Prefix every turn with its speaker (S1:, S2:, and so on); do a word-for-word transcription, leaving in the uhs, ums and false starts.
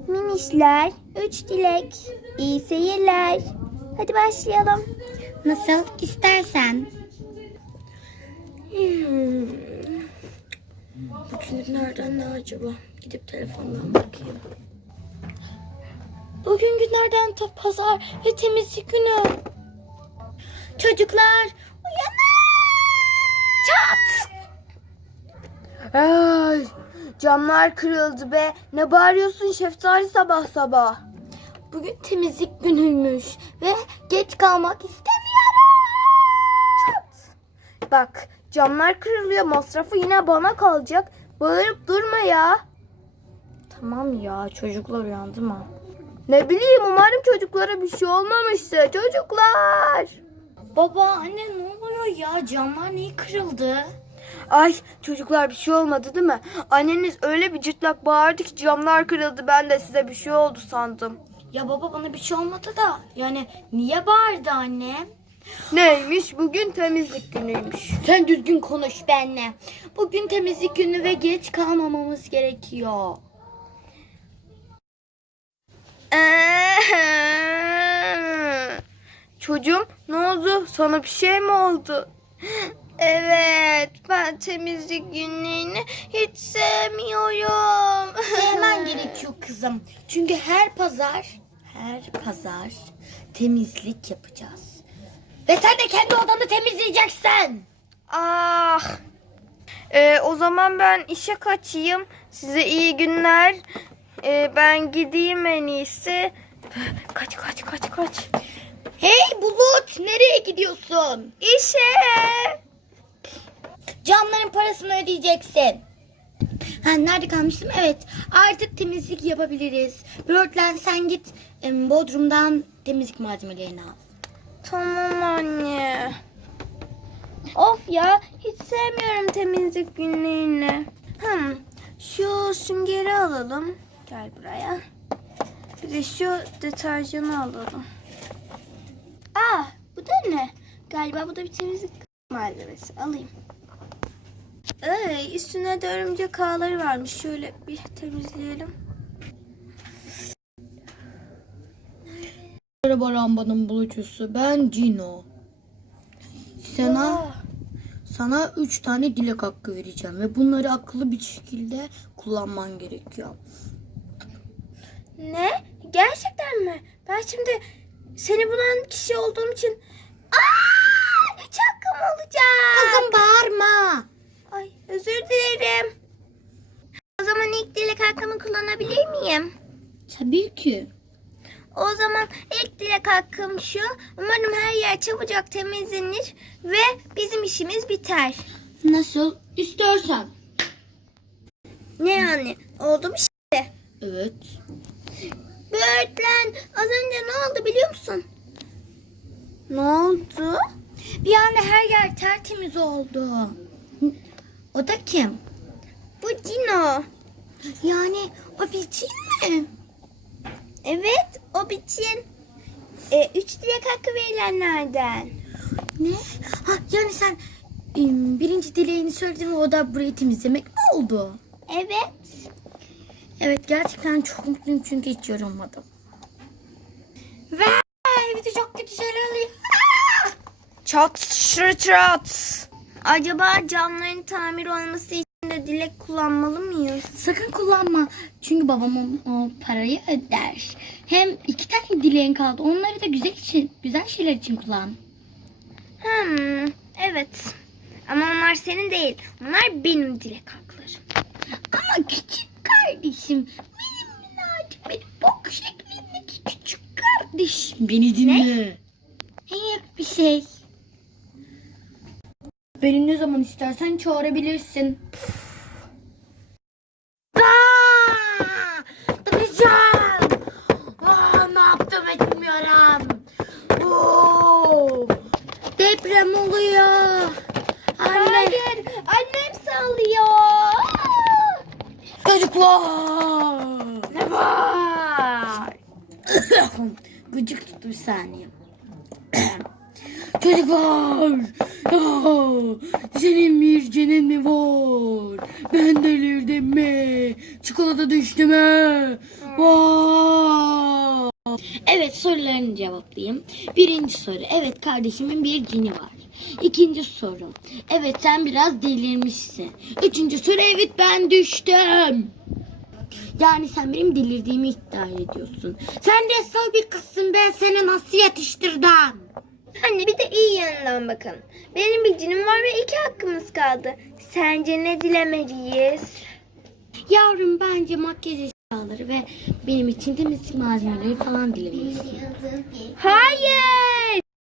S1: Minişler, üç dilek, iyi seyirler. Hadi başlayalım.
S2: Nasıl istersen.
S3: Hmm. Bugün günlerden ne acaba? Gidip telefondan bakayım. Bugün günlerden ta pazar ve temizlik günü. Çocuklar uyanın. Çat.
S4: Ay, camlar kırıldı be. Ne bağırıyorsun Şeftali sabah sabah?
S3: Bugün temizlik günüymüş ve geç kalmak istemiyorum.
S4: Bak, camlar kırılıyor. Masrafı yine bana kalacak. Bağırıp durma ya.
S3: Tamam ya, çocuklar uyandı mı?
S4: Ne bileyim, umarım çocuklara bir şey olmamıştır. Çocuklar.
S3: Baba, anne ne oluyor ya? Camlar niye kırıldı?
S4: Ay, çocuklar bir şey olmadı değil mi? Anneniz öyle bir cırtlak bağırdı ki camlar kırıldı. Ben de size bir şey oldu sandım.
S3: Ya baba, bana bir şey olmadı da yani niye bağırdı annem?
S4: Neymiş? Bugün temizlik günüymüş.
S3: Sen düzgün konuş benimle. Bugün temizlik günü ve geç kalmamamız gerekiyor.
S4: Çocuğum, ne oldu? Sana bir şey mi oldu? Evet, ben temizlik günlerini hiç sevmiyorum.
S3: Sevmen gerekiyor kızım. Çünkü her pazar, her pazar temizlik yapacağız. Ve sen de kendi odanı temizleyeceksin.
S4: Ah. Ee, o zaman ben işe kaçayım. Size iyi günler. Ee, ben gideyim en iyisi. Kaç kaç kaç kaç.
S3: Hey Bulut, nereye gidiyorsun?
S4: İşe.
S3: Camların parasını ödeyeceksin. Ha, nerede kalmıştım? Evet, artık temizlik yapabiliriz. Börtlen, sen git em, Bodrum'dan temizlik malzemelerini al.
S4: Tamam anne. Of ya, hiç sevmiyorum temizlik günlerini. Hmm, şu süngeri alalım. Gel buraya. Bir de şu deterjanı alalım. Ah, bu da ne? Galiba bu da bir temizlik malzemesi. Alayım. Ay, üstüne de örümcek ağları varmış. Şöyle bir temizleyelim.
S3: Merhaba Ramba'nın bulucusu, ben Cino. Sana sana üç tane dilek hakkı vereceğim ve bunları akıllı bir şekilde kullanman gerekiyor.
S4: Ne? Gerçekten mi? Ben şimdi seni bulan kişi olduğum için Aa, üç hakkım olacak.
S3: Kızım bağırma.
S4: Ay, özür dilerim. O zaman ilk dilek hakkımı kullanabilir miyim?
S3: Tabii ki.
S4: O zaman ilk dilek hakkım şu. Umarım her yer çabucak temizlenir ve bizim işimiz biter.
S3: Nasıl istersen.
S4: Ne yani? Oldu mu şimdi?
S3: Evet.
S4: Böğürtlen, az önce ne oldu biliyor musun? Ne oldu?
S3: Bir anda her yer tertemiz oldu. O da kim?
S4: Bu Cino.
S3: Yani o bir cin mi?
S4: Evet, o biçin. E, üç dilek hakkı verilenlerden.
S3: Ne? Ha, yani sen em, birinci dileğini söyledin ve o da burayı temizlemek mi oldu?
S4: Evet.
S3: Evet, gerçekten çok mutluyum çünkü hiç yorulmadım. Ve bir de çok kötü şeyler oluyor.
S4: Çat şır çat. Acaba camların tamir olması için de dilek kullanmalı mıyız?
S3: Sakın kullanma. Çünkü babam o, o parayı öder. Hem iki tane dileğin kaldı. Onları da güzel için, güzel şeyler için kullan.
S4: Hmm, evet. Ama onlar senin değil. Onlar benim dilek haklarım.
S3: Ama küçük kardeşim. Benim minnacık, benim bok şeklindeki küçük kardeşim. Beni dinle. Hayır bir şey. Beni ne zaman istersen çağırabilirsin. Duracağım. Aa, ne yaptım bilmiyorum. Oo, deprem oluyor. Anne.
S4: Hayır, annem sallıyor.
S3: Çocuklar. Ne var? Gıcık tuttu bir saniye. Çocuklar. Aa, senin bir cinin mi var? Ben delirdim mi? Çikolata düştü mü? Vaa! Evet, sorularını cevaplayayım. Birinci soru. Evet, kardeşimin bir cini var. İkinci soru. Evet, sen biraz delirmişsin. Üçüncü soru. Evet, ben düştüm. Yani sen benim delirdiğimi iddia ediyorsun. Sen nasıl bir kızsın, ben seni nasıl yetiştirdim?
S4: Anne bir de iyi yanından bakın. Benim bir cinim var ve iki hakkımız kaldı. Sence ne dilemeliyiz?
S3: Yavrum, bence makyaj eşyaları ve benim için temizlik malzemeleri falan dilemelisin.
S4: Hayır.